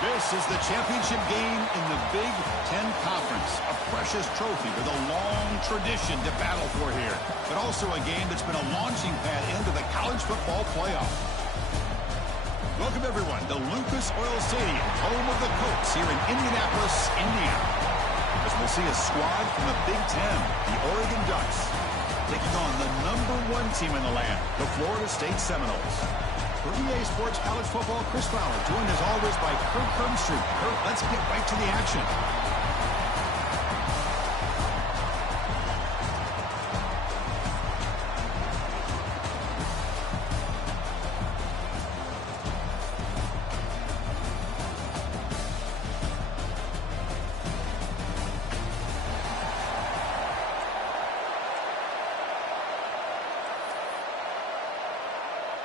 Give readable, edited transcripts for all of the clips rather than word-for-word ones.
This is the championship game in the Big Ten Conference. A precious trophy with a long tradition to battle for here. But also a game that's been a launching pad into the college football playoff. Welcome, everyone, to Lucas Oil Stadium, home of the Colts here in Indianapolis, Indiana. As we'll see a squad from the Big Ten, the Oregon Ducks, taking on the #1 team in the land, the Florida State Seminoles. For EA Sports College Football, Chris Fowler, joined as always by Kirk Herbstreit. Kirk, let's get right to the action.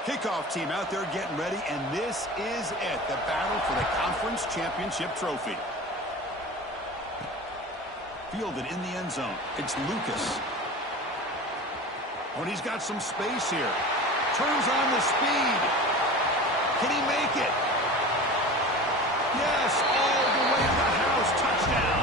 Kickoff team out there getting ready, and this is it, the battle for the conference championship trophy. Fielded in the end zone. It's Lucas. Oh, and he's got some space here. Turns on the speed. Can he make it? Yes, all the way to the house. Touchdown.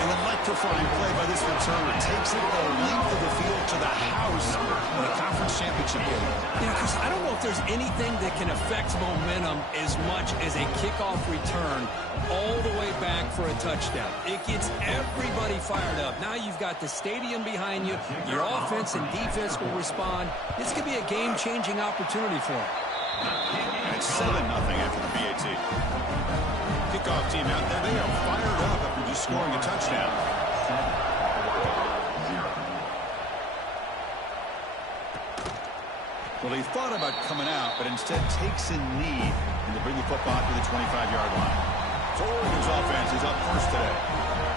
An electrifying play by this returner. Takes it the length of the field to the house in the conference championship game. Yeah, Chris, I don't know if there's anything that can affect momentum as much as a kickoff return all the way back for a touchdown. It gets everybody fired up. Now you've got the stadium behind you. Your offense and defense will respond. This could be a game-changing opportunity for them. And it's 7-0 after the BAT. Kickoff team out there, they are fired up after just scoring a touchdown. Well, he thought about coming out, but instead takes a knee and to bring the football to the 25-yard line. So Oregon's offense is up first today.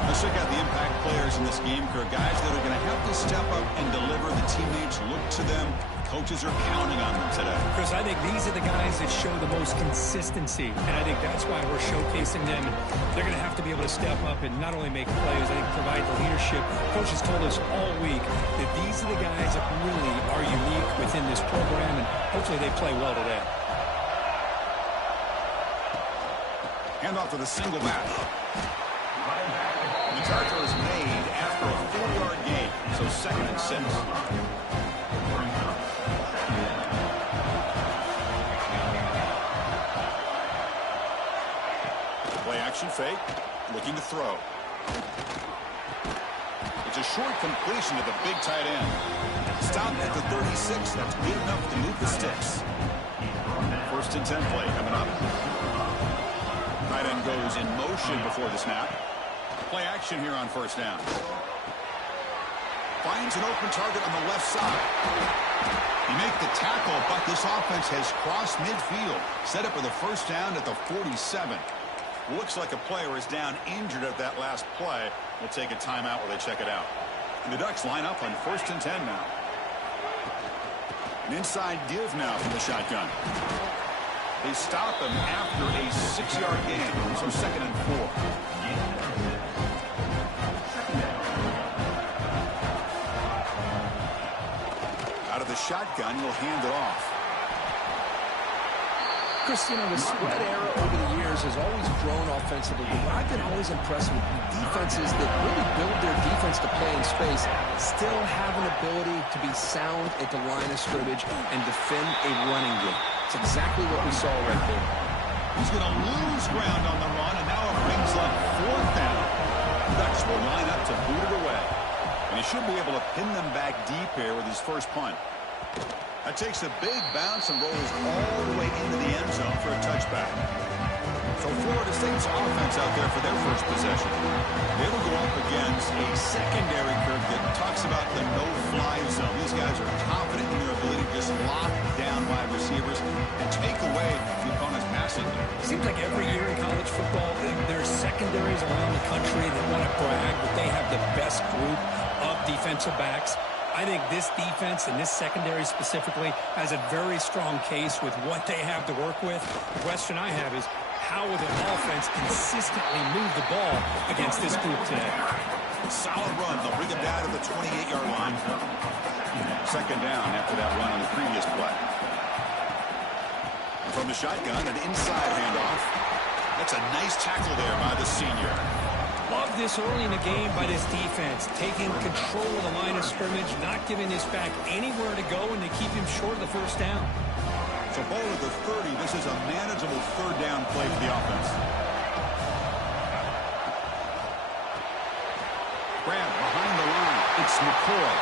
Let's check out the impact players in this game, Kirk. Guys that are going to have to step up and deliver. The teammates look to them. Coaches are counting on them today. Chris, I think these are the guys that show the most consistency, and I think that's why we're showcasing them. They're going to have to be able to step up and not only make plays, I think provide the leadership. Coaches told us all week that these are the guys that really are unique within this program, and hopefully they play well today. Hand off to the single back. The tackle is made after a 4-yard gain, so 2nd and 6. Play action fake, looking to throw. It's a short completion to the big tight end. Stopped at the 36. That's good enough to move the sticks. 1st and 10 play coming up. Tight end goes in motion before the snap. Play action here on 1st down. Finds an open target on the left side. You make the tackle, but this offense has crossed midfield. Set up with a 1st down at the 47. Looks like a player is down injured at that last play. We'll take a timeout while they check it out. And the Ducks line up on 1st and 10 now. An inside div now from the shotgun. They stop him after a 6-yard gain, so 2nd and 4. Out of the shotgun, he'll hand it off. Chris, you know, the spread era over the years has always grown offensively. But I've been always impressed with defenses that really build their defense to play in space, still have an ability to be sound at the line of scrimmage and defend a running game. It's exactly what we saw right there. He's going to lose ground on the run, and now it brings up 4th down. Ducks will line up to boot it away. And he should be able to pin them back deep here with his first punt. That takes a big bounce and rolls all the way into the end zone for a touchback. So Florida State's offense out there for their first possession. They will go up against a secondary curve that talks about the no-fly zone. These guys are confident in their ability to just lock down wide receivers and take away the opponent's passing. Seems like every year in college football, there's secondaries around the country that want to brag that they have the best group of defensive backs. I think this defense and this secondary specifically has a very strong case with what they have to work with. The question I have is, how will their offense consistently move the ball against this group today? Solid run. They'll bring him down to the 28-yard line. 2nd down after that run on the previous play. From the shotgun, an inside handoff. That's a nice tackle there by the senior. Love this early in the game by this defense, taking control of the line of scrimmage, not giving this back anywhere to go, and to keep him short of the first down. So ball at the 30. This is a manageable third down play for the offense. Grab behind the line. It's McCoy.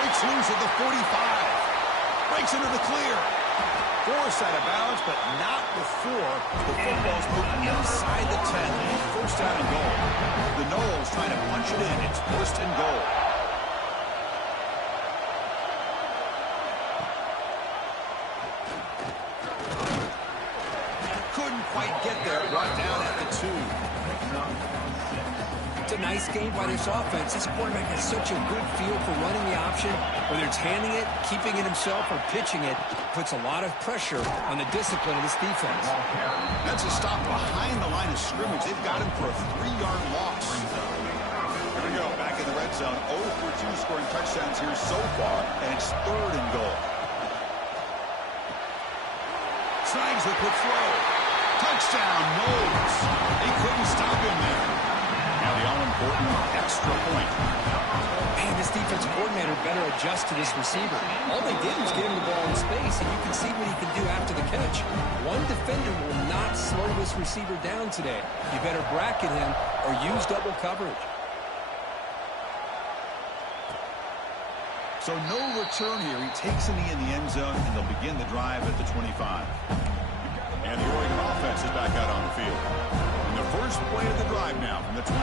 Breaks loose at the 45. Breaks into the clear. Forced out of bounds, but not before the football's moved inside the 10. First down and goal. The Noles trying to punch it in. It's first and goal. Couldn't quite get there. Brought down at the 2. It's a nice game by this offense. This quarterback has such a good feel for running the option. Whether it's handing it, keeping it himself, or pitching it, puts a lot of pressure on the discipline of this defense. That's a stop behind the line of scrimmage. They've got him for a 3-yard loss. Here we go. Back in the red zone. 0 for 2 scoring touchdowns here so far, and it's third and goal. Snags the quick throw. Touchdown, Noles. They couldn't stop him there. Now the all-important extra point. Man, this defensive coordinator better adjust to this receiver. All they did was give him the ball in space, and you can see what he can do after the catch. One defender will not slow this receiver down today. You better bracket him or use double coverage. So no return here. He takes a knee in the end zone, and they'll begin the drive at the 25. And the Oregon offense is back out on the field. And the first play of the drive now from the 25.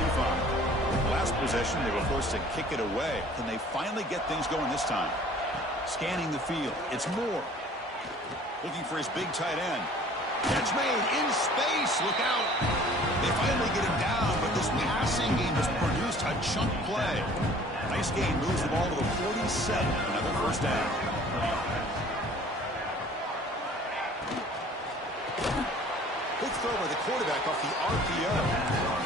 Last possession, they were forced to kick it away. Can they finally get things going this time? Scanning the field. It's Moore. Looking for his big tight end. Catch made in space. Look out. They finally get him down, but this passing game has produced a chunk play. Nice game. Moves the ball to the 47. Another first down. Quick throw by the quarterback off the RPO.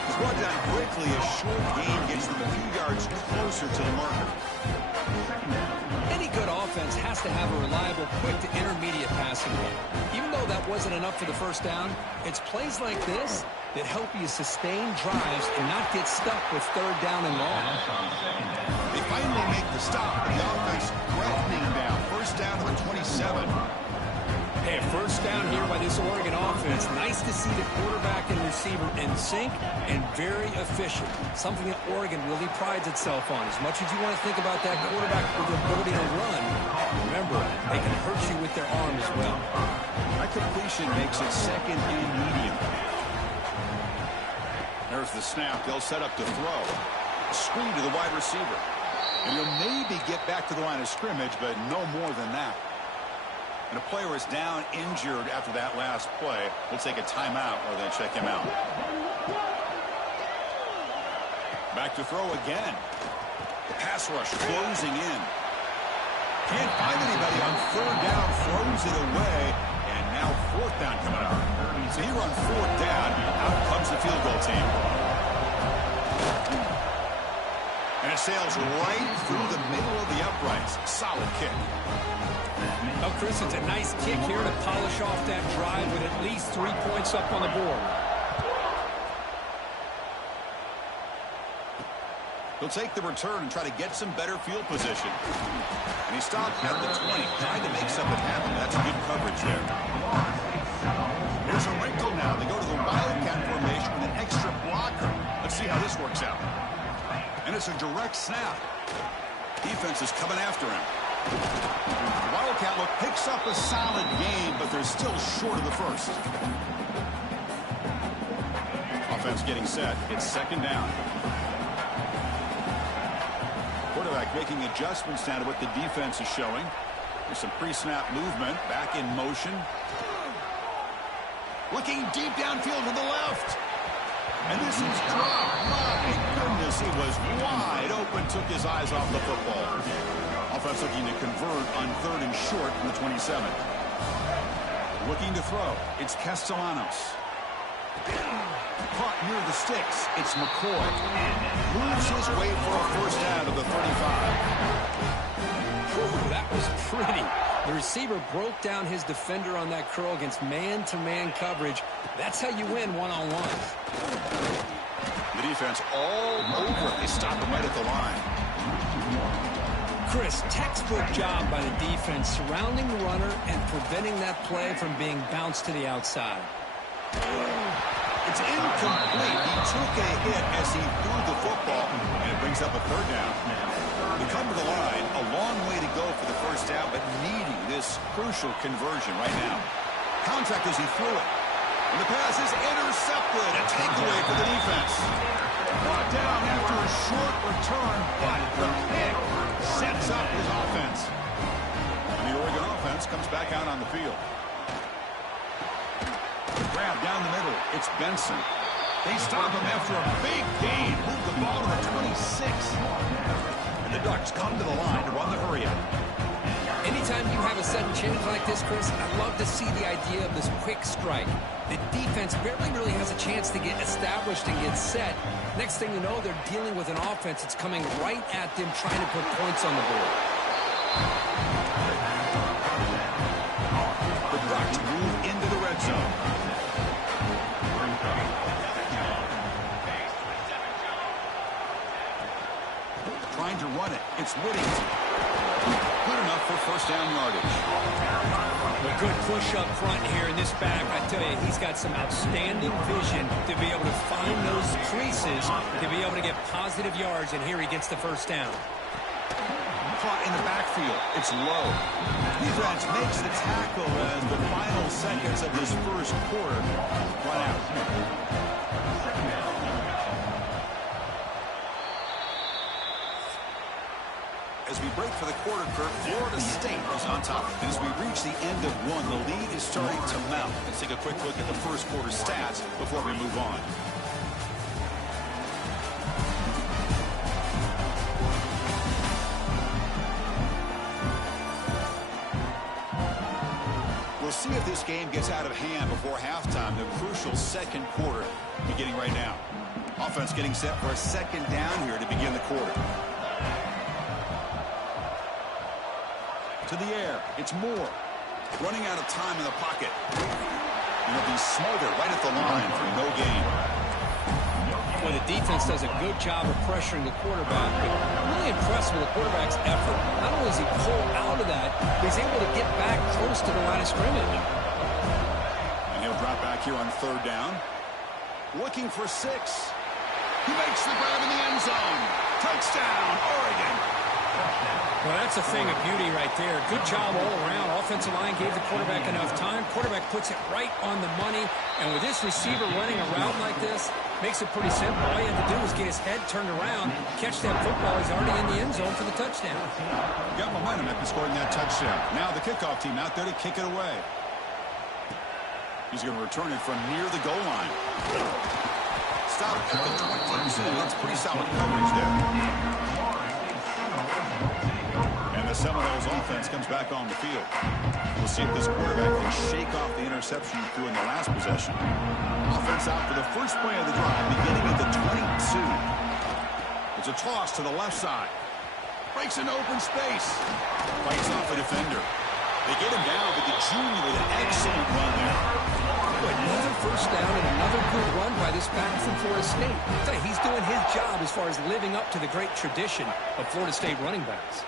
He's brought down quickly. A short gain gets them a few yards closer to the marker. Any good offense has to have a reliable, quick to intermediate passing game. Even though that wasn't enough for the first down, it's plays like this that help you sustain drives and not get stuck with third down and long. They finally make the stop, but the offense threatening down. First down to the 27. Hey, first down here by this Oregon offense. Nice to see the quarterback and receiver in sync and very efficient. Something that Oregon really prides itself on. As much as you want to think about that quarterback with the ability to run, remember, they can hurt you with their arm as well. That completion makes it second and medium. There's the snap. They'll set up to throw. Screen to the wide receiver. And he'll maybe get back to the line of scrimmage, but no more than that. And a player is down injured after that last play. We'll take a timeout while they check him out. Back to throw again. The pass rush closing in. Can't find anybody on third down. Throws it away. And now fourth down coming up. So he runs fourth down. Out comes the field goal team. And it sails right through the middle of the uprights. Solid kick. Well, Chris, it's a nice kick here to polish off that drive with at least 3 points up on the board. He'll take the return and try to get some better field position. And he stopped at the 20, trying to make something happen. That's good coverage there. There's a wrinkle now. They go to the Wildcat formation with an extra blocker. Let's see how this works out. And it's a direct snap. Defense is coming after him. The Wildcat look picks up a solid gain, but they're still short of the first. Offense getting set. It's second down. Quarterback making adjustments now to what the defense is showing. There's some pre-snap movement. Back in motion. Looking deep downfield to the left. And this is dropped. My goodness, he was wide open. Took his eyes off the football. Offense looking to convert on third and short from the 27. Looking to throw. It's Castellanos. Caught near the sticks. It's McCoy. Moves his way for a first down to the 35. Ooh, that was pretty. The receiver broke down his defender on that curl against man-to-man coverage. That's how you win one-on-one. The defense all over it. They stop him right at the line. Chris, textbook job by the defense surrounding the runner and preventing that play from being bounced to the outside. It's incomplete. He took a hit as he threw the football, and it brings up a third down. They come to the line, a long way to go for the first down, but needing this crucial conversion right now. Contact as he threw it. And the pass is intercepted. A takeaway for the defense. Brought down after a short return, but the pick sets up his offense. And the Oregon offense comes back out on the field. Grab down the middle. It's Benson. They stop him after a big gain. Move the ball to the 26. And the Ducks come to the line to run the hurry-up. Anytime you have a sudden change like this, Chris, I love to see the idea of this quick strike. The defense barely really has a chance to get established and get set. Next thing you know, they're dealing with an offense that's coming right at them, trying to put points on the board. The Ducks move into the red zone. Trying to run it. It's Whittington. Good enough for first down yardage. A good push up front here in this back. I tell you, he's got some outstanding vision to be able to find those creases, to be able to get positive yards, and here he gets the first down. Caught in the backfield. It's low. Defense makes the tackle as the final seconds of this first quarter run out. As we break for the quarter, Kirk, Florida State is on top. And as we reach the end of one, the lead is starting to mount. Let's take a quick look at the first quarter stats before we move on. We'll see if this game gets out of hand before halftime. The crucial second quarter beginning right now. Offense getting set for a second down here to begin the quarter. To the air. It's Moore. Running out of time in the pocket. And he'll be smothered right at the line for no gain. Well, the defense does a good job of pressuring the quarterback, but I'm really impressed with the quarterback's effort. Not only is he pulled out of that, he's able to get back close to the line of scrimmage. And he'll drop back here on third down. Looking for 6. He makes the grab in the end zone. Touchdown, Oregon. Well, that's a thing of beauty right there. Good job all around. Offensive line gave the quarterback enough time. Quarterback puts it right on the money. And with this receiver running a route like this, makes it pretty simple. All you have to do is get his head turned around, catch that football. He's already in the end zone for the touchdown. Got momentum after scoring that touchdown. Now the kickoff team out there to kick it away. He's going to return it from near the goal line. Stop at the 22. That's pretty solid coverage there. And the Seminoles offense comes back on the field. We'll see if this quarterback can shake off the interception he threw in the last possession. Offense out for the first play of the drive, beginning at the 22. It's a toss to the left side. Breaks into open space. Fights off a defender. They get him down, but the junior with an excellent run there. Another first down and another good run by this back from Florida State. I tell you, he's doing his job as far as living up to the great tradition of Florida State running backs.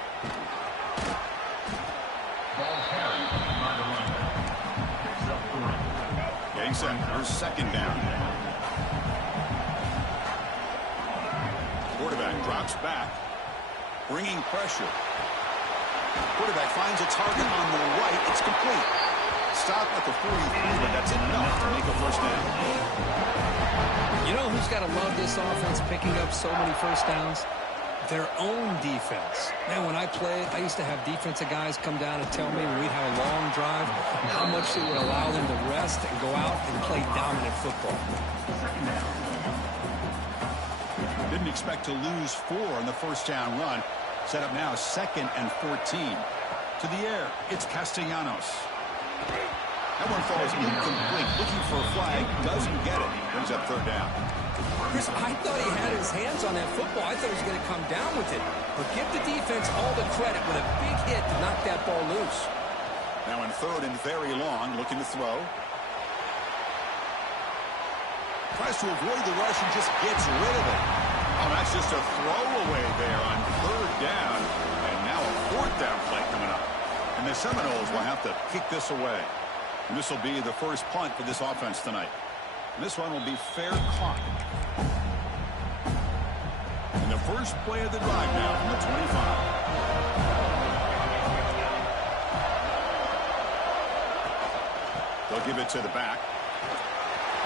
Getting set for second down. Quarterback drops back, bringing pressure. Quarterback finds a target on the right. It's complete. Stop at the 43, but that's enough to make a first down. You know who's got to love this offense picking up so many first downs? Their own defense. Man, when I played, I used to have defensive guys come down and tell me when we'd have a long drive how much they would allow them to rest and go out and play dominant football. Didn't expect to lose 4 on the first down run. Set up now 2nd and 14. To the air, it's Castellanos. That one falls incomplete. Looking for a flag, doesn't get it. Brings up third down. Chris, I thought he had his hands on that football. I thought he was going to come down with it. But give the defense all the credit with a big hit to knock that ball loose. Now in third and very long, looking to throw. Tries to avoid the rush and just gets rid of it. Oh, that's just a throwaway there on third down. And now a fourth down play coming up. And the Seminoles will have to kick this away. And this will be the first punt for this offense tonight. And this one will be fair caught. And the first play of the drive now from the 25. They'll give it to the back.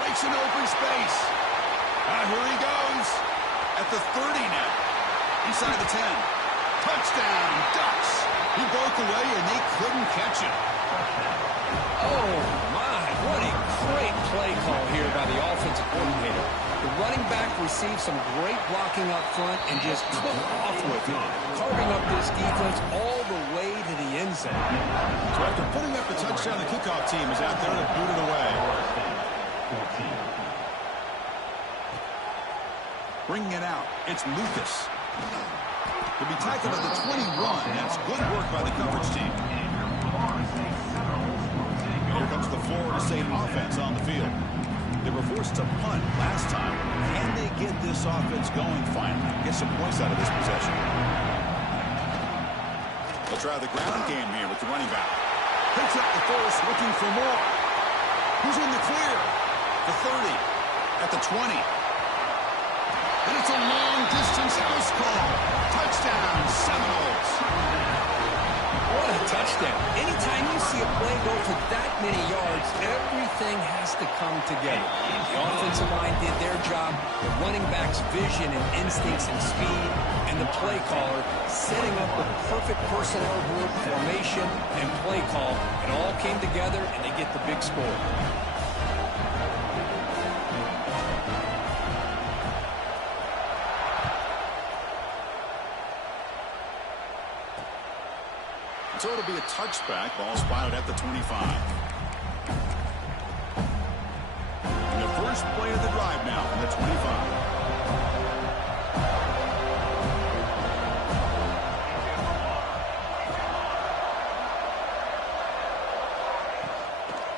Makes an open space. Here he goes. At the 30 now. Inside the 10. Touchdown, Ducks. He broke away and they couldn't catch him. Oh, my. What a great play call here by the offensive coordinator. The running back received some great blocking up front and just took off with it, carving up this defense all the way to the end zone. So after putting up the touchdown, the kickoff team is out there to boot it away. Bringing it out, it's Lucas. He'll be tackled at the 21. That's good work by the coverage team. Here comes the Florida State offense on the field. They were forced to punt last time. Can they get this offense going finally? Get some points out of this possession. They'll try the ground game here with the running back. Picks up the first, looking for more. Who's in the clear? The 30. At the 20. And it's a long-distance house call. Touchdown, Seminoles. What a touchdown. Anytime you see a play go for that many yards, everything has to come together. The offensive line did their job, the running back's vision and instincts and speed, and the play caller setting up the perfect personnel group, formation, and play call. It all came together, and they get the big score. So it'll be a touchback. Ball spotted at the 25. And the first play of the drive now from the 25.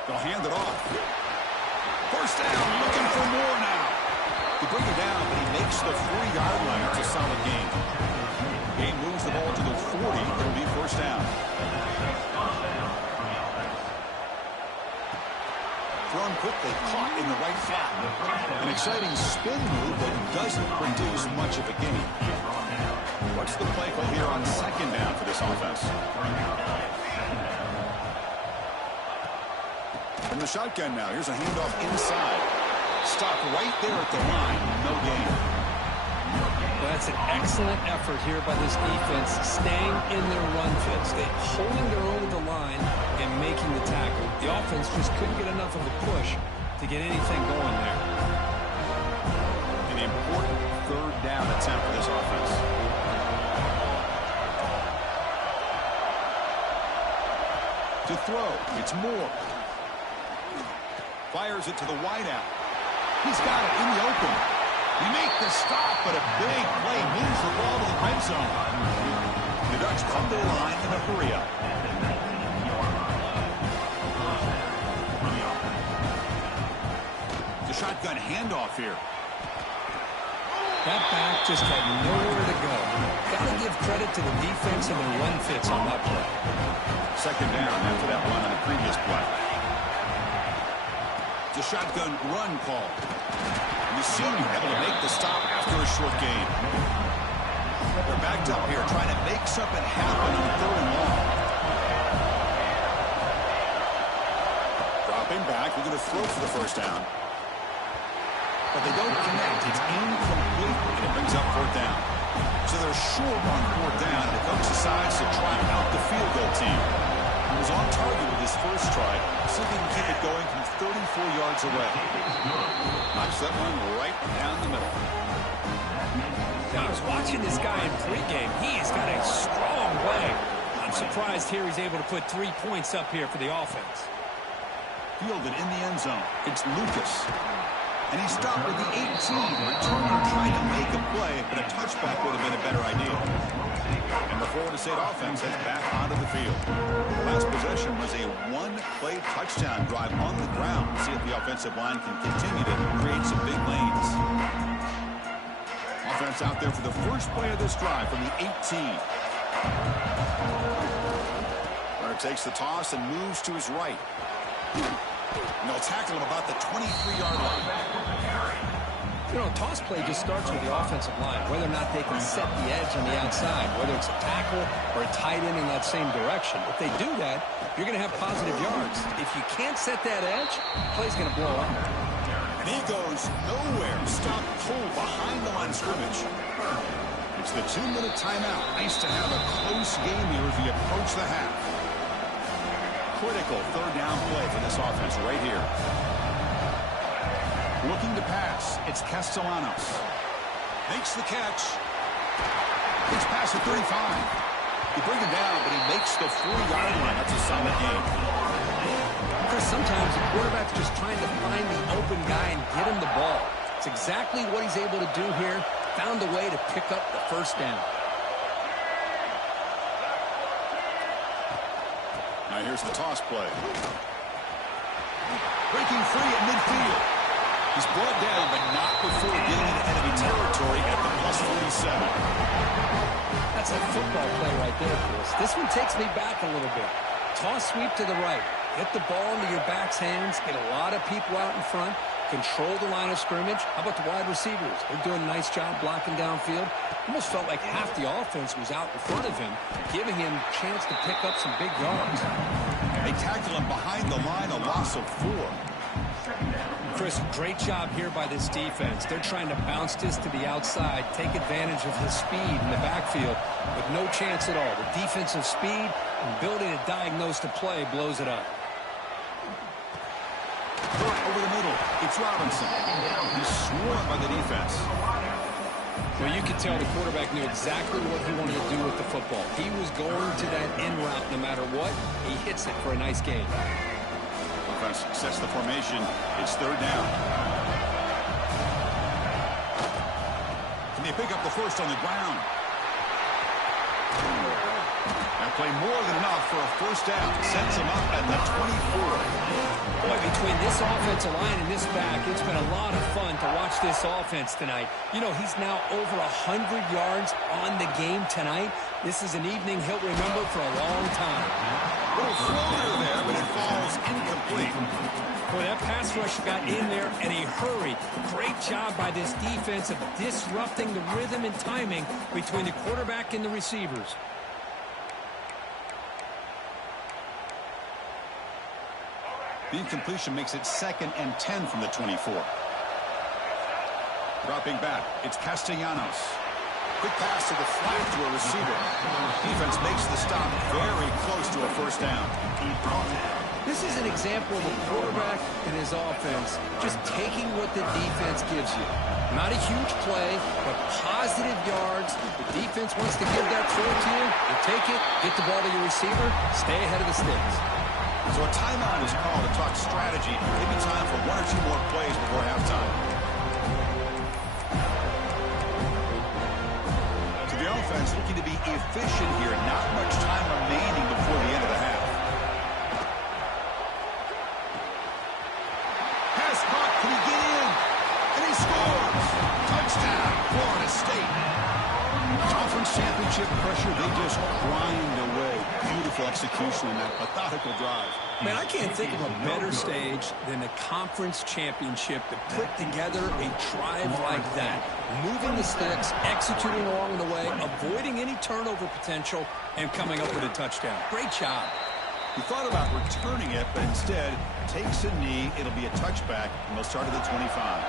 They'll hand it off. First down, looking for more now. They bring it down, but he makes the 3-yard line. It's a solid gain. Game moves the ball to the 40. It'll be first down. Thrown quickly, caught in the right flat. An exciting spin move, but doesn't produce much of a gain. What's the play call here on second down for this offense? From the shotgun now, here's a handoff inside. Stop right there at the line, no gain. Well, that's an excellent effort here by this defense, staying in their run fits. They holding their own at the line and making the tackle. The offense just couldn't get enough of a push to get anything going there. An important third down attempt for this offense. To throw, it's Moore. Fires it to the wideout. He's got it in the open. You make the stop, but a big play moves the ball to the red zone. The Ducks come to the line in a hurry-up. The shotgun handoff here. That back just had nowhere to go. Got to give credit to the defense and the run fits on that play. Second down after that run on the previous play. The shotgun run call. The senior able to make the stop after a short gain. They're backed up here trying to make something happen on third and long. Dropping back, we're going to throw for the first down. But they don't connect. It's incomplete, and it brings up fourth down. So they're short on fourth down, and the coach decides to try out the field goal team. He was on target with his first try. See if he can keep it going from 34 yards away. Knocks that one right down the middle. Now, I was watching this guy in pregame. He's got a strong leg. I'm surprised here he's able to put 3 points up here for the offense. Fielded in the end zone. It's Lucas. And he stopped with the 18. Returner trying to make a play, but a touchback would have been a better idea. And the Florida State offense heads back onto the the field. The last possession was a one-play touchdown drive on the ground. See if the offensive line can continue to create some big lanes. Offense out there for the first play of this drive from the 18. Runner takes the toss and moves to his right. And they'll tackle him about the 23-yard line. You know, a toss play just starts with the offensive line, whether or not they can set the edge on the outside, whether it's a tackle or a tight end in that same direction. If they do that, you're going to have positive yards. If you can't set that edge, the play's going to blow up. And he goes nowhere. Stop pull behind the line of scrimmage. It's the 2-minute timeout. Nice to have a close game here as we approach the half. Critical third down play for this offense right here. Looking to pass. It's Castellanos. Makes the catch. It's past the 35. You bring him down, but he makes the 40-yard line. That's a solid game. Because sometimes the quarterback's just trying to find the open guy and get him the ball. It's exactly what he's able to do here. Found a way to pick up the first down. Now here's the toss play. Breaking free at midfield. He's brought down, but not before getting into enemy territory at the +47. That's a football play right there, Chris. This one takes me back a little bit. Toss sweep to the right. Get the ball into your back's hands. Get a lot of people out in front. Control the line of scrimmage. How about the wide receivers? They're doing a nice job blocking downfield. Almost felt like half the offense was out in front of him, giving him a chance to pick up some big yards. They tackle him behind the line, a loss of 4. Chris, great job here by this defense. They're trying to bounce this to the outside, take advantage of his speed in the backfield, with no chance at all. The defensive speed and ability to diagnose the play blows it up. Over the middle, it's Robinson. He's swarmed by the defense. Well, you could tell the quarterback knew exactly what he wanted to do with the football. He was going to that end route no matter what. He hits it for a nice gain. Offense sets the formation. It's third down. Can they pick up the first on the ground? That play more than enough for a first down. Sets him up at the 24. Boy, between this offensive line and this back, it's been a lot of fun to watch this offense tonight. You know, he's now over 100 yards on the game tonight. This is an evening he'll remember for a long time. Little floater there, but it falls incomplete. Boy, that pass rush got in there in a hurry. Great job by this defense of disrupting the rhythm and timing between the quarterback and the receivers. The incompletion makes it 2nd and 10 from the 24. Dropping back, it's Castellanos. Quick pass to the flat to a receiver. Defense makes the stop very close to a first down. This is an example of a quarterback and his offense just taking what the defense gives you. Not a huge play, but positive yards. The defense wants to give that throw to you. You take it, get the ball to your receiver, stay ahead of the sticks. So a timeout is called to talk strategy. Maybe time for 1 or 2 more plays before halftime. So the offense looking to be efficient here. Not much time remaining before the end of the half. Pass caught. Can he get in? And he scores. Touchdown, Florida State. Conference championship pressure, they just grind away. Beautiful execution in that methodical drive. Man, I can't think of a better stage than the conference championship to put together a drive like that. Moving the sticks, executing along the way, avoiding any turnover potential, and coming up with a touchdown. Great job. He thought about returning it, but instead takes a knee. It'll be a touchback, and they'll start at the 25.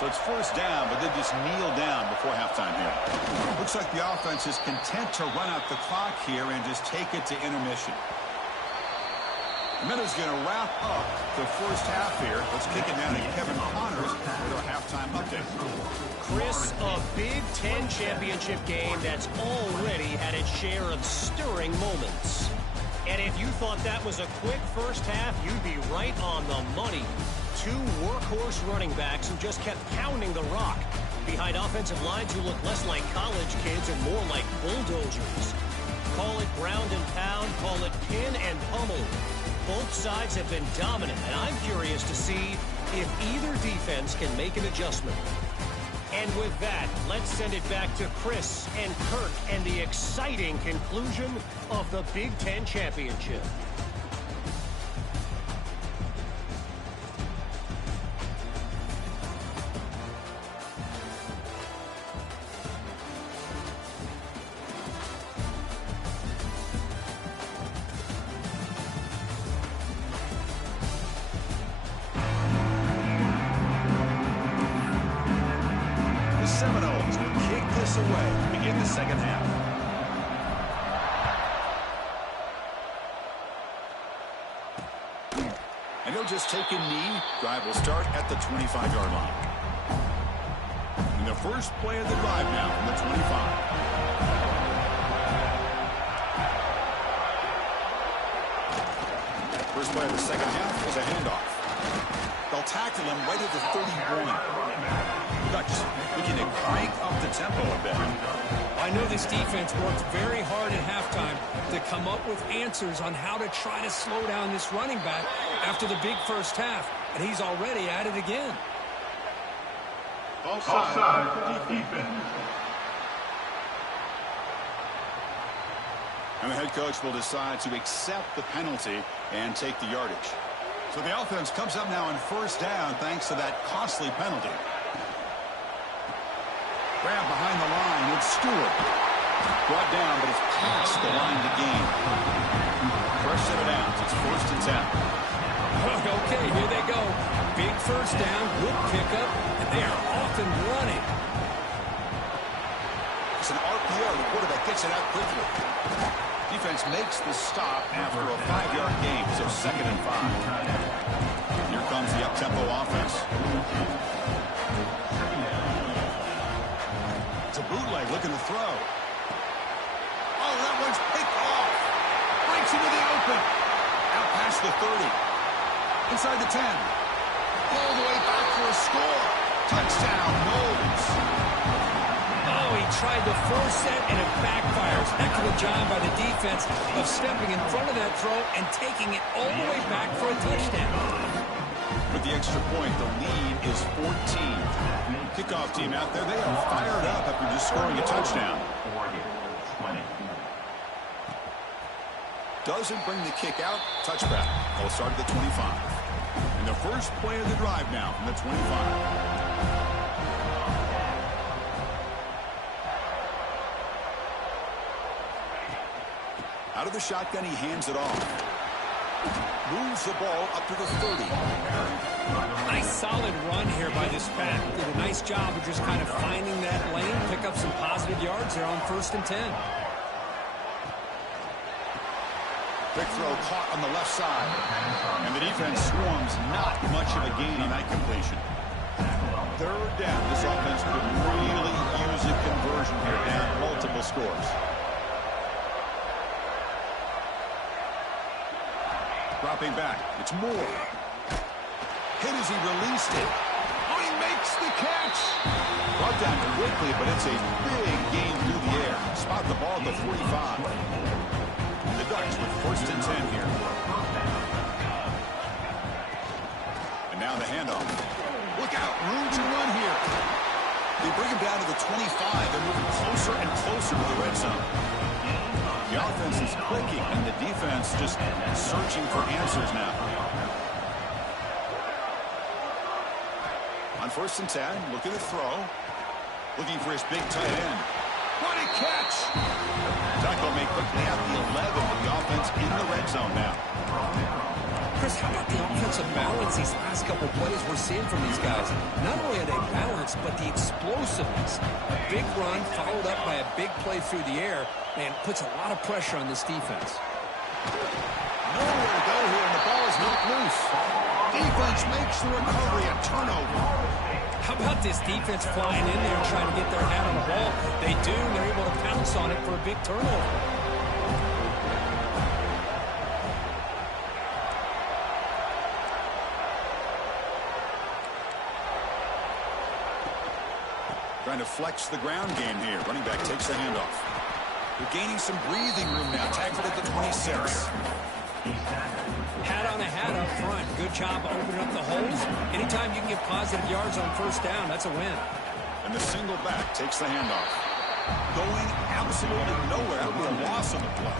So it's first down, but they just kneel down before halftime here. Looks like the offense is content to run out the clock here and just take it to intermission. The minute's going to wrap up the first half here. Let's kick it down to Kevin Connors with our halftime update. Chris, a Big Ten championship game that's already had its share of stirring moments. And if you thought that was a quick first half, you'd be right on the money. 2 workhorse running backs who just kept pounding the rock behind offensive lines who look less like college kids and more like bulldozers. Call it ground and pound, call it pin and pummel. Both sides have been dominant, and I'm curious to see if either defense can make an adjustment. And with that, let's send it back to Chris and Kirk and the exciting conclusion of the Big Ten Championship. Seminoles will kick this away to begin the second half. And he'll just take a knee. Drive will start at the 25-yard line. And the first play of the drive now from the 25. First play of the second half is a handoff. They'll tackle him right at the 31. Ducks looking to crank up the tempo a bit. I know this defense worked very hard at halftime to come up with answers on how to try to slow down this running back after the big first half, and he's already at it again. Offside defense. And the head coach will decide to accept the penalty and take the yardage. So the offense comes up now on first down thanks to that costly penalty. Grab behind the line with Stewart. Brought down, but it's past the line to gain. First set of downs. It's 1st and 10. Okay, here they go. Big first down, good pickup, and they are off and running. It's an RPO. The quarterback gets it out quickly. Defense makes the stop after a 5-yard gain, so 2nd and 5. Here comes the up-tempo offense. It's a bootleg looking to throw. Oh, that one's picked off. Breaks into the open. Out past the 30. Inside the 10. All the way back for a score. Touchdown, Knowles. Oh, he tried to force that, and it backfires. Heck of a job by the defense of stepping in front of that throw and taking it all the way back for a touchdown. With the extra point, the lead is 14. Kickoff team out there, they are fired up after just scoring a touchdown. Doesn't bring the kick out. Touchback. They'll start at the 25. And the first play of the drive now from the 25. Out of the shotgun, he hands it off. Moves the ball up to the 30. Nice solid run here by this back. Did a nice job of just kind of finding that lane, pick up some positive yards there on 1st and 10. Quick throw caught on the left side. And the defense swarms not much of a gain on that completion. 3rd down. This offense could really use a conversion here, down multiple scores. Dropping back. It's Moore. Hit as he released it. Oh, he makes the catch. Brought down quickly, but it's a big gain through the air. Spot the ball at the 45. The Ducks with 1st and 10 here. And now the handoff. Look out. Room to run here. They bring him down to the 25. They're moving closer and closer to the red zone. The offense is clicking, and the defense just searching for answers now. On 1st and 10, looking to throw. Looking for his big tight end. What a catch! Tackle made quickly at the 11 with the offense in the red zone now. Chris, how about the offensive balance these last couple plays we're seeing from these guys? Not only are they balanced, but the explosiveness. A big run followed up by a big play through the air, and puts a lot of pressure on this defense. Nowhere to go here, and the ball is knocked loose. Defense makes the recovery, a turnover. How about this defense flying in there and trying to get their hat on the ball? They do, and they're able to pounce on it for a big turnover. Trying to flex the ground game here. Running back takes the handoff. They're gaining some breathing room now. Tackled at the 26. Hat on a hat up front. Good job opening up the holes. Anytime you can get positive yards on first down, that's a win. And the single back takes the handoff. Going absolutely nowhere after a loss on the play.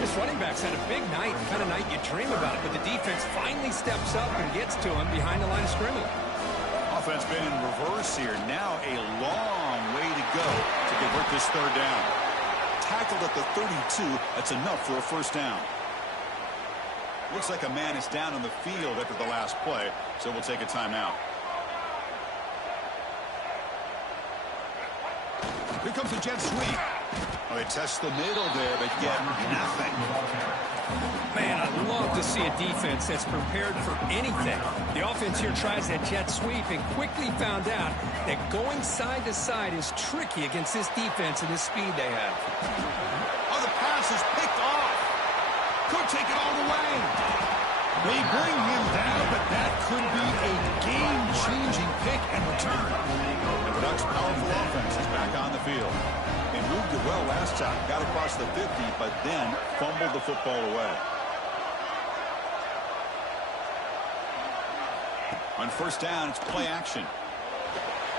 This running back's had a big night, the kind of night you dream about, but the defense finally steps up and gets to him behind the line of scrimmage. Offense been in reverse here. Now a long way to go to convert this third down. Tackled at the 32. That's enough for a first down. Looks like a man is down on the field after the last play, so we'll take a timeout. Here comes a jet sweep. Oh, they test the middle there, but get nothing. Man, I love to see a defense that's prepared for anything. The offense here tries that jet sweep and quickly found out that going side to side is tricky against this defense and this speed they have. Oh, the pass is picked off. Could take it all the way. They bring him down, but that could be a game-changing pick and return. The Ducks' powerful offense is back on the field. They moved it well last time, got across the 50, but then fumbled the football away. On first down, it's play action.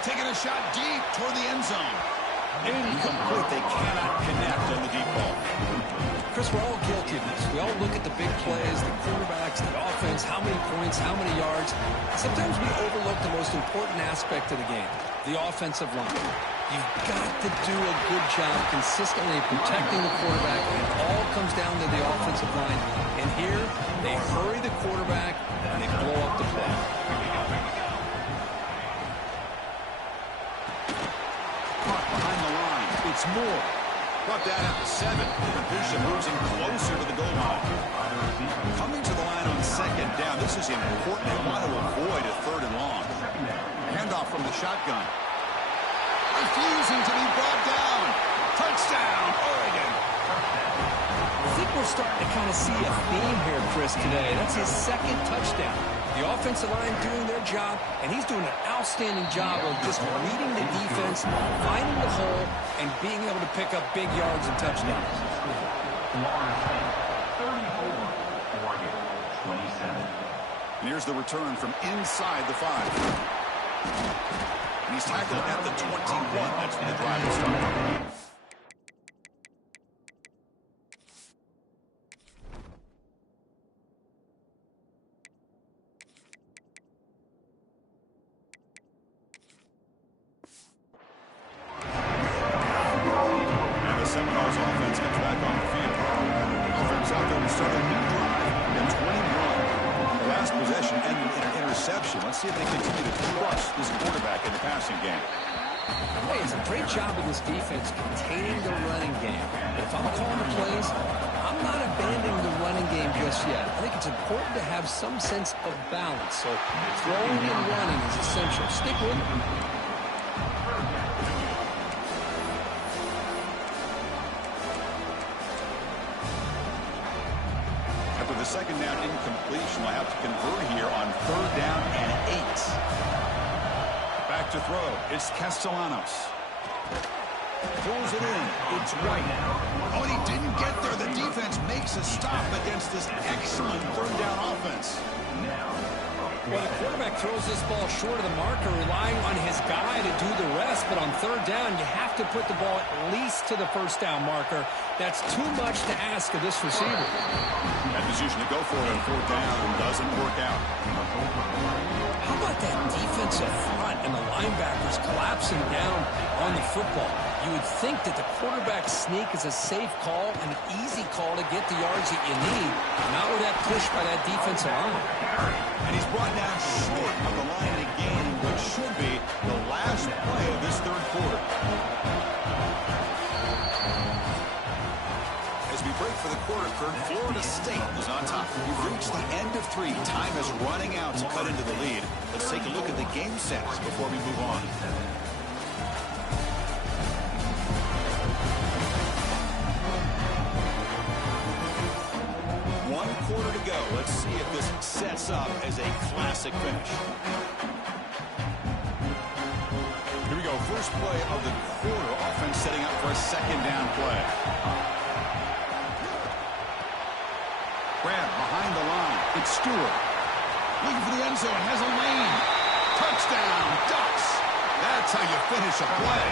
Taking a shot deep toward the end zone. Incomplete. They cannot connect on the deep ball. Chris, we're all guilty of this. We all look at the big plays, the quarterbacks, the offense, how many points, how many yards. Sometimes we overlook the most important aspect of the game, the offensive line. You've got to do a good job consistently protecting the quarterback. It all comes down to the offensive line. And here, they hurry the quarterback, and they blow up the play. Caught behind the line. It's Moore. Brought down at the 7. Completion moves him closer to the goal line. Coming to the line on second down. This is important. They want to avoid a third and long. Handoff from the shotgun. Refusing to be brought down. Touchdown, Oregon. I think we're starting to kind of see a theme here, Chris, today. That's his second touchdown. The offensive line doing their job, and he's doing an outstanding job of just reading the defense, finding the hole, and being able to pick up big yards and touchdowns. 34, Oregon, 27. And here's the return from inside the 5. And he's tackled at the 21. That's when the drive will start. Seminoles offense gets back on the field. Offense out there to start a new drive at 21. The last possession ended in an interception. Let's see if they continue to crush this quarterback in the passing game. Hey, it's a great job of this defense containing the running game. But if I'm calling the plays, I'm not abandoning the running game just yet. I think it's important to have some sense of balance. So throwing and running is essential. Stick with it. The second down incompletion will have to convert here on third down and 8. Back to throw. It's Castellanos. Throws it in. It's White. Oh, and he didn't get there. The defense makes a stop against this excellent third down offense. Well, the quarterback throws this ball short of the marker, relying on his guy to do the rest. But on third down, you have to put the ball at least to the first down marker. That's too much to ask of this receiver. That decision to go for it on fourth down doesn't work out. How about that defensive front and the linebackers collapsing down on the football? You would think that the quarterback sneak is a safe call and an easy call to get the yards that you need. Not with that push by that defensive line. And he's brought down short of the line again, which should be the last play of this third quarter. As we break for the quarter, Kurt, Florida State is on top. We've reached the end of 3. Time is running out to cut into the lead. Let's take a look at the game sets before we move on. Quarter to go. Let's see if this sets up as a classic finish. Here we go. first play of the quarter. Offense setting up for a second down play. Grab behind the line. It's Stewart. Looking for the end zone. Has a lane. Touchdown. Ducks. That's how you finish a play.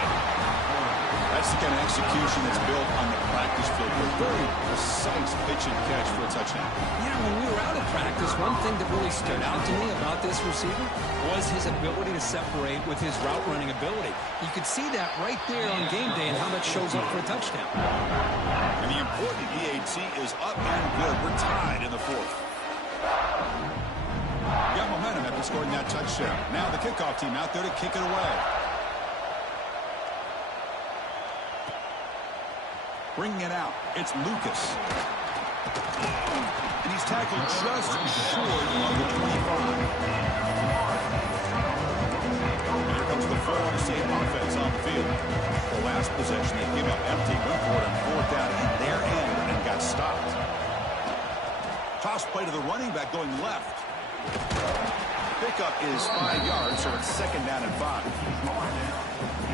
That's the kind of execution that's built on the practice field. A very precise pitch and catch for a touchdown. Yeah, when we were out of practice, one thing that really stood out to me about this receiver was his ability to separate with his route running ability. You could see that right there on game day and how that shows up for a touchdown. And the important PAT is up and good. We're tied in the fourth. Got momentum after scoring that touchdown. Now the kickoff team out there to kick it away. Bringing it out, it's Lucas. And he's tackled just short of the 25. And here comes the Florida State offense on the field. The last possession, they came up empty, went for it on fourth down in their end and got stopped. Toss play to the running back going left. Pickup is 5 yards, so it's second down and 5.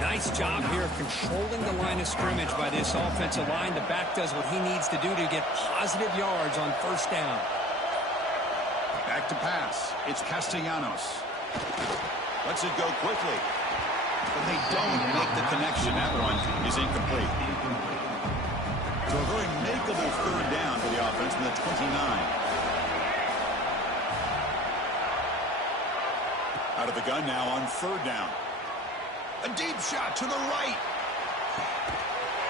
Nice job here of controlling the line of scrimmage by this offensive line. The back does what he needs to do to get positive yards on first down. Back to pass. It's Castellanos. Lets it go quickly. But they don't make the connection. That one is incomplete. So a very makeable third down for the offense from the 29. Out of the gun now on third down. A deep shot to the right.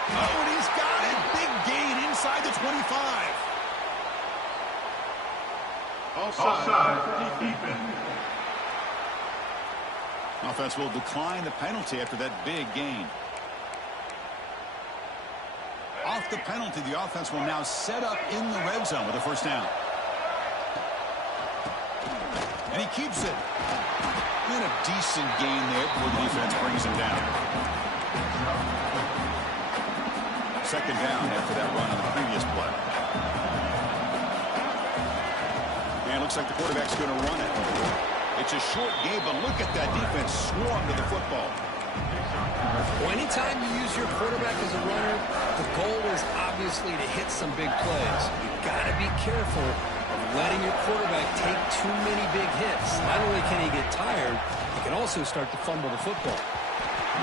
Oh, and he's got it. Big gain inside the 25. Offside. Defense. Offense will decline the penalty after that big gain. Off the penalty, the offense will now set up in the red zone with a first down. And he keeps it. And a decent gain there before the defense brings him down. Second down after that run on the previous play. And it looks like the quarterback's going to run it. It's a short game, but look at that defense swarm to the football. Well, anytime you use your quarterback as a runner, the goal is obviously to hit some big plays. You've got to be careful of letting your quarterback take too many big hits. Not only can he get tired, he can also start to fumble the football.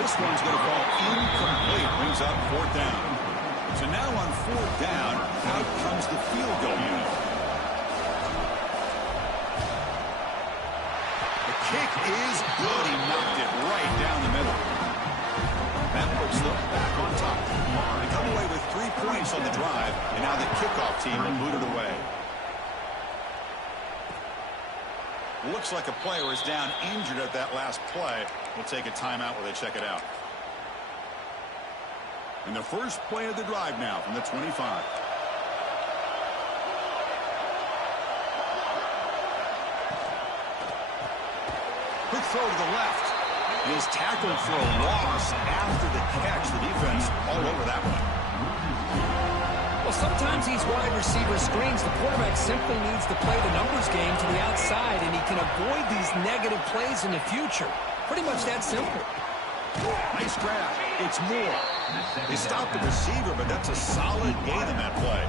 This one's going to fall incomplete. Brings up fourth down. So now on fourth down, out comes the field goal unit. The kick is good. He knocked it right down the middle. That puts them back on top. They come away with 3 points on the drive, and now the kickoff team booted away. Looks like a player is down injured at that last play. We'll take a timeout while they check it out. And the first play of the drive now from the 25. Quick throw to the left. He is tackled for a loss after the catch. The defense all over that one. Well, sometimes these wide receiver screens, the quarterback simply needs to play the numbers game to the outside, and he can avoid these negative plays in the future. Pretty much that simple. Nice grab. It's Moore. They stopped the receiver, but that's a solid gain in that play.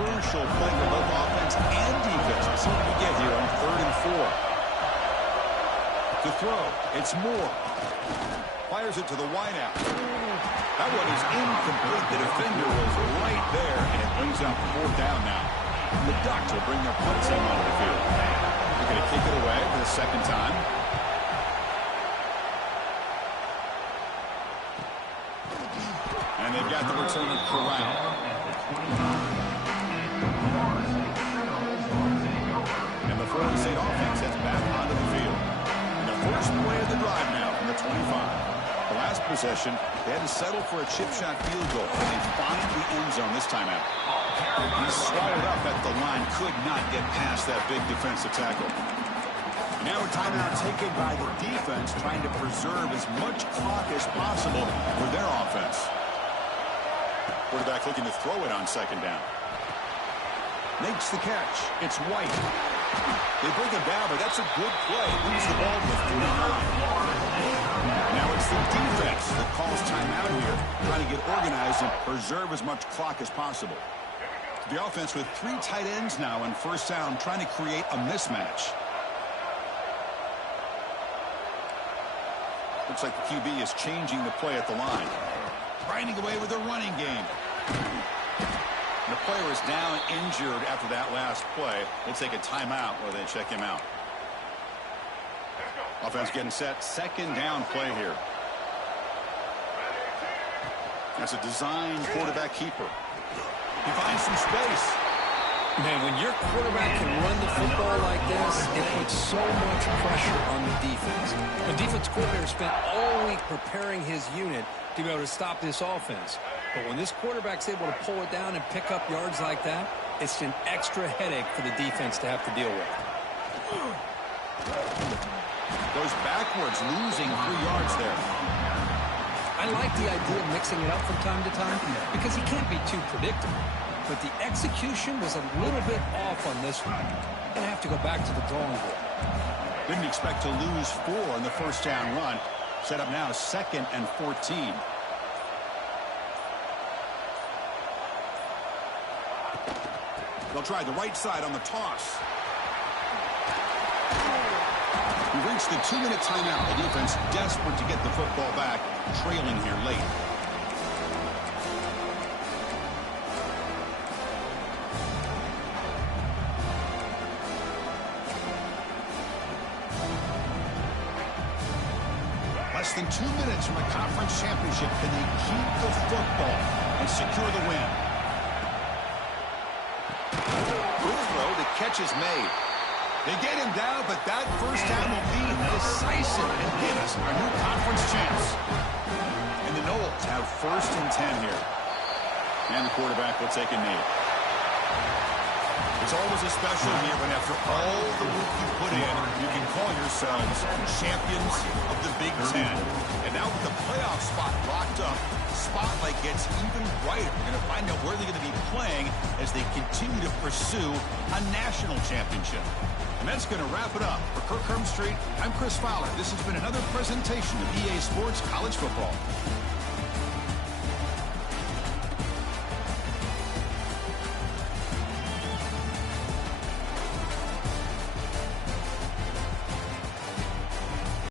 Crucial play for both offense and defense. Let's see what we get here on 3rd and 4. To throw, it's Moore. Fires it to the wideout. That one is incomplete. The defender was right there, and it brings up fourth down now. The Ducks will bring their punt team onto the field. They're going to kick it away for the second time. And they've got the return of Corral. And the Florida State offense heads back onto the field. And the first play of the drive now from the 25. The last possession, they had to settle for a chip shot field goal, and they find the end zone this time out. He swallowed up at the line, could not get past that big defensive tackle. Now a timeout taken by the defense, trying to preserve as much clock as possible for their offense. Quarterback looking to throw it on second down. Makes the catch. It's White. They bring him down, but that's a good play. Moves the ball to 39. Now it's the defense that calls timeout here, trying to get organized and preserve as much clock as possible. The offense with 3 tight ends now on first down, trying to create a mismatch. Looks like the QB is changing the play at the line. Grinding away with the running game. The player is down injured after that last play. We'll take a timeout while they check him out. Offense getting set. Second down play here. That's a designed quarterback keeper. He finds some space. Man, when your quarterback can run the football like this, it puts so much pressure on the defense. The defense coordinator spent all week preparing his unit to be able to stop this offense. But when this quarterback's able to pull it down and pick up yards like that, it's an extra headache for the defense to have to deal with. Goes backwards, losing 3 yards there. I like the idea of mixing it up from time to time because he can't be too predictable. But the execution was a little bit off on this one. Gonna have to go back to the drawing board. Didn't expect to lose 4 on the first down run. Set up now 2nd and 14. They'll try the right side on the toss. We've reached the 2-minute timeout. The defense desperate to get the football back, trailing here late. Less than 2 minutes from a conference championship. Can they keep the football and secure the win? Good throw. The catch is made. They get him down, but that first down will be decisive and give us our new conference chance. And the Knowles have 1st and 10 here. And the quarterback will take a knee. It's always a special year when after all the work you put in, you can call yourselves champions of the Big Ten. And now with the playoff spot locked up, spotlight gets even brighter. We're going to find out where they're going to be playing as they continue to pursue a national championship. And that's going to wrap it up. For Kirk Herbstreit, I'm Chris Fowler. This has been another presentation of EA Sports College Football.